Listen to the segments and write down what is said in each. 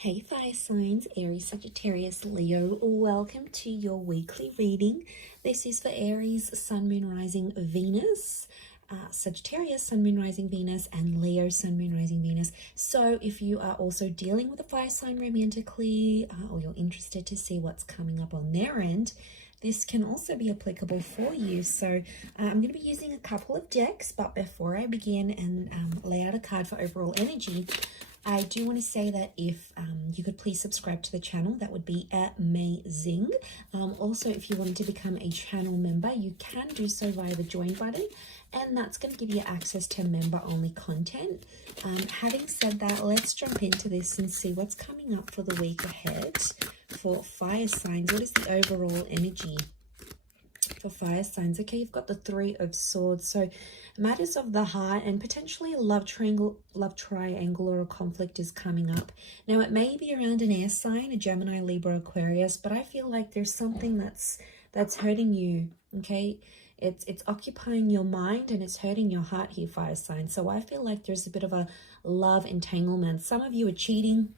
Hey fire signs, Aries, Sagittarius, Leo, welcome to your weekly reading. This is for Aries, Sun, Moon, Rising, Venus, Sagittarius, Sun, Moon, Rising, Venus, and Leo, Sun, Moon, Rising, Venus. So if you are also dealing with a fire sign romantically, or you're interested to see what's coming up on their end, this can also be applicable for you. So I'm going to be using a couple of decks, but before I begin and lay out a card for overall energy, I do want to say that if you could please subscribe to the channel, that would be amazing. Also, if you wanted to become a channel member, you can do so via the join button, and that's going to give you access to member-only content. Having said that, let's jump into this and see what's coming up for the week ahead for fire signs. What is the overall energy for fire signs? Okay, you've got the Three of Swords, so matters of the heart and potentially a love triangle or a conflict is coming up. Now it may be around an air sign, a Gemini, Libra, Aquarius, but I feel like there's something that's hurting you. Okay, it's occupying your mind and it's hurting your heart here, fire sign. So I feel like there's a bit of a love entanglement. Some of you are cheating.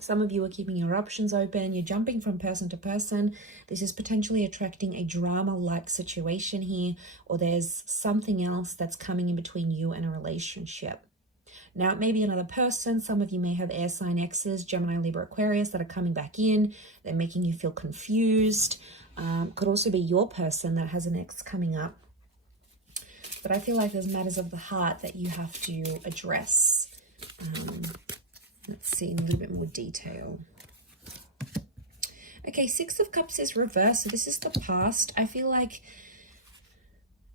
Some of you are keeping your options open. You're jumping from person to person. This is potentially attracting a drama-like situation here, or there's something else that's coming in between you and a relationship. Now, it may be another person. Some of you may have air sign exes, Gemini, Libra, Aquarius, that are coming back in. They're making you feel confused. Could also be your person that has an ex coming up. But I feel like there's matters of the heart that you have to address. Let's see in a little bit more detail. Okay, Six of Cups is reversed. So this is the past. I feel like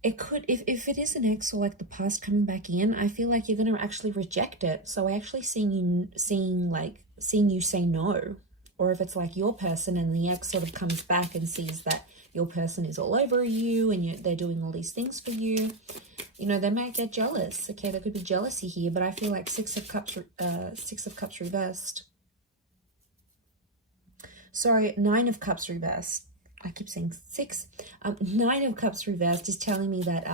it could, if it is an ex or like the past coming back in, I feel like you're going to actually reject it. So I actually seeing you say no. Or if it's like your person and the ex sort of comes back and sees that your person is all over you and they're doing all these things for you, you know, they might get jealous. Okay, there could be jealousy here, but I feel like Six of Cups reversed. Sorry, Nine of Cups reversed. I keep saying six. Nine of Cups reversed is telling me that,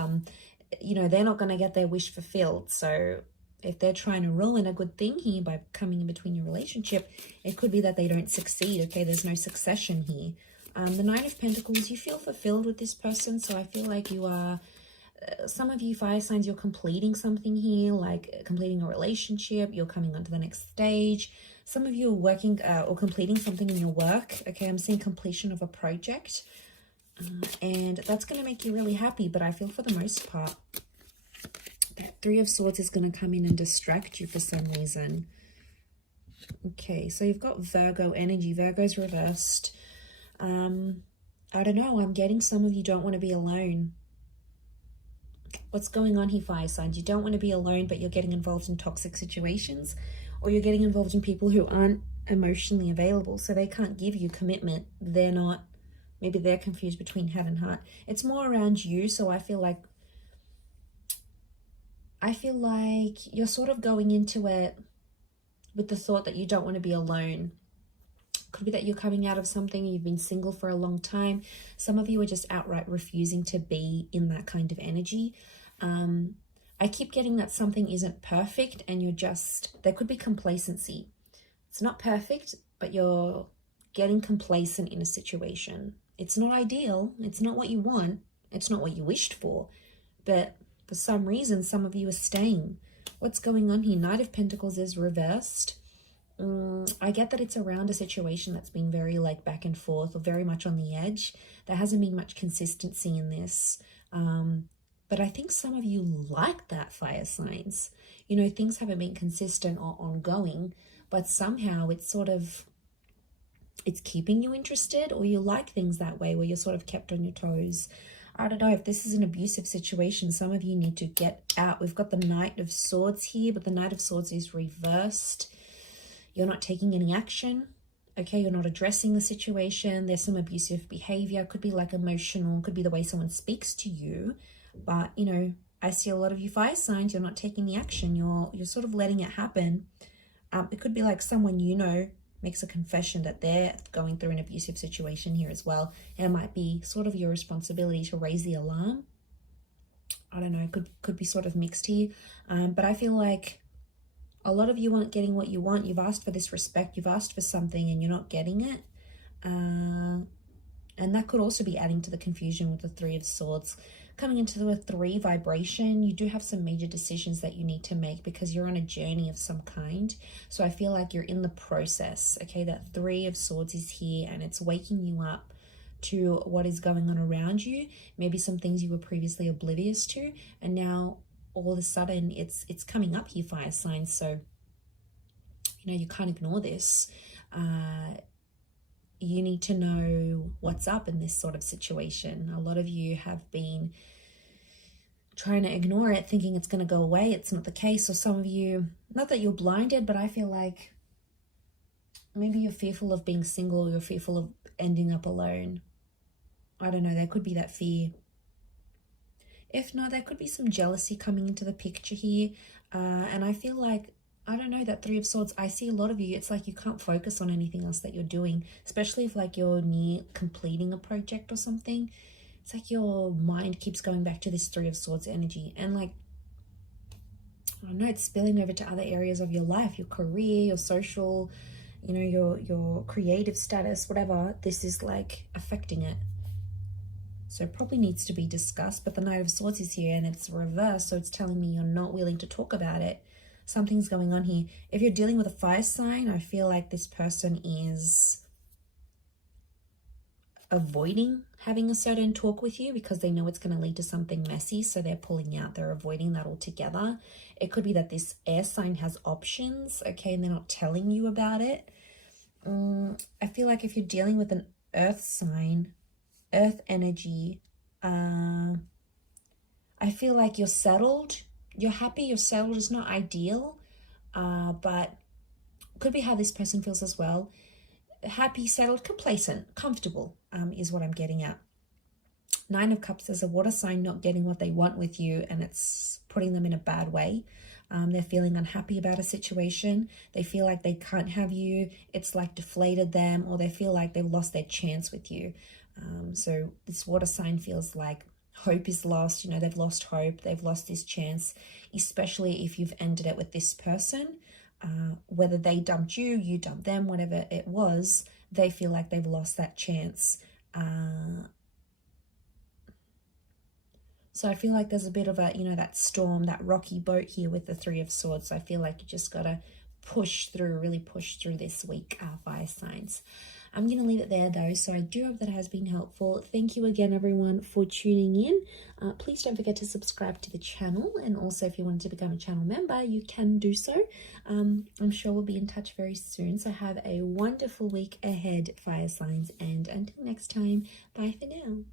you know, they're not going to get their wish fulfilled. So if they're trying to ruin a good thing here by coming in between your relationship, it could be that they don't succeed. Okay, there's no succession here. The Nine of Pentacles, you feel fulfilled with this person. So I feel like you are, some of you fire signs, you're completing something here, like completing a relationship. You're coming on to the next stage. Some of you are working or completing something in your work. Okay, I'm seeing completion of a project. And that's going to make you really happy. But I feel for the most part, that Three of Swords is going to come in and distract you for some reason. Okay, so you've got Virgo energy. Virgo's reversed. I don't know. I'm getting some of you don't want to be alone. What's going on here, fire signs? You don't want to be alone, but you're getting involved in toxic situations, or you're getting involved in people who aren't emotionally available, so they can't give you commitment. They're not, maybe they're confused between head and heart. It's more around you, so I feel like you're sort of going into it with the thought that you don't want to be alone. Could be that you're coming out of something, you've been single for a long time. Some of you are just outright refusing to be in that kind of energy. I keep getting that something isn't perfect and you're just, there could be complacency. It's not perfect, but you're getting complacent in a situation. It's not ideal. It's not what you want. It's not what you wished for. But for some reason, some of you are staying. What's going on here? Knight of Pentacles is reversed. I get that it's around a situation that's been very like back and forth or very much on the edge. There hasn't been much consistency in this. But I think some of you like that, fire signs. You know, things haven't been consistent or ongoing, but somehow it's sort of, it's keeping you interested, or you like things that way where you're sort of kept on your toes. I don't know if this is an abusive situation. Some of you need to get out. We've got the Knight of Swords here, but the Knight of Swords is reversed. You're not taking any action. Okay, you're not addressing the situation. There's some abusive behavior. Could be like emotional, could be the way someone speaks to you. But, you know, I see a lot of you fire signs, you're not taking the action. You're sort of letting it happen. It could be like someone you know makes a confession that they're going through an abusive situation here as well. And it might be sort of your responsibility to raise the alarm. I don't know, could be sort of mixed here. But I feel like A lot of you aren't getting what you want. You've asked for this respect. You've asked for something and you're not getting it. And that could also be adding to the confusion with the Three of Swords. Coming into the 3 vibration, you do have some major decisions that you need to make because you're on a journey of some kind. So I feel like you're in the process, okay? That 3 of Swords is here and it's waking you up to what is going on around you. Maybe some things you were previously oblivious to, and now all of a sudden it's coming up here, fire signs. So, you know, you can't ignore this. You need to know what's up in this sort of situation. A lot of you have been trying to ignore it, thinking it's going to go away. It's not the case. Or some of you, not that you're blinded, but I feel like maybe you're fearful of being single. You're fearful of ending up alone. I don't know. There could be that fear. If not, there could be some jealousy coming into the picture here. And I feel like, I don't know, that 3 of Swords, I see a lot of you, it's like you can't focus on anything else that you're doing, especially if like you're near completing a project or something. It's like your mind keeps going back to this 3 of Swords energy. And like, I don't know, it's spilling over to other areas of your life, your career, your social, you know, your creative status, whatever. This is like affecting it. So it probably needs to be discussed. But the Knight of Swords is here and it's reversed. So it's telling me you're not willing to talk about it. Something's going on here. If you're dealing with a fire sign, I feel like this person is avoiding having a certain talk with you because they know it's going to lead to something messy. So they're pulling out. They're avoiding that altogether. It could be that this air sign has options, okay, and they're not telling you about it. I feel like if you're dealing with an earth sign, earth energy, I feel like you're settled. You're happy, you're settled. It's not ideal, but could be how this person feels as well. Happy, settled, complacent, comfortable is what I'm getting at. 9 of Cups is a water sign not getting what they want with you, and it's putting them in a bad way. They're feeling unhappy about a situation. They feel like they can't have you. It's like deflated them, or they feel like they've lost their chance with you. So this water sign feels like hope is lost. You know, they've lost hope. They've lost this chance, especially if you've ended it with this person. Whether they dumped you, you dumped them, whatever it was, they feel like they've lost that chance. So I feel like there's a bit of a, you know, that storm, that rocky boat here with the 3 of Swords. So I feel like you just got to push through, really push through this week, fire signs. I'm going to leave it there though. So I do hope that has been helpful. Thank you again, everyone, for tuning in. Please don't forget to subscribe to the channel. And also, if you wanted to become a channel member, you can do so. I'm sure we'll be in touch very soon. So have a wonderful week ahead, fire signs. And until next time, bye for now.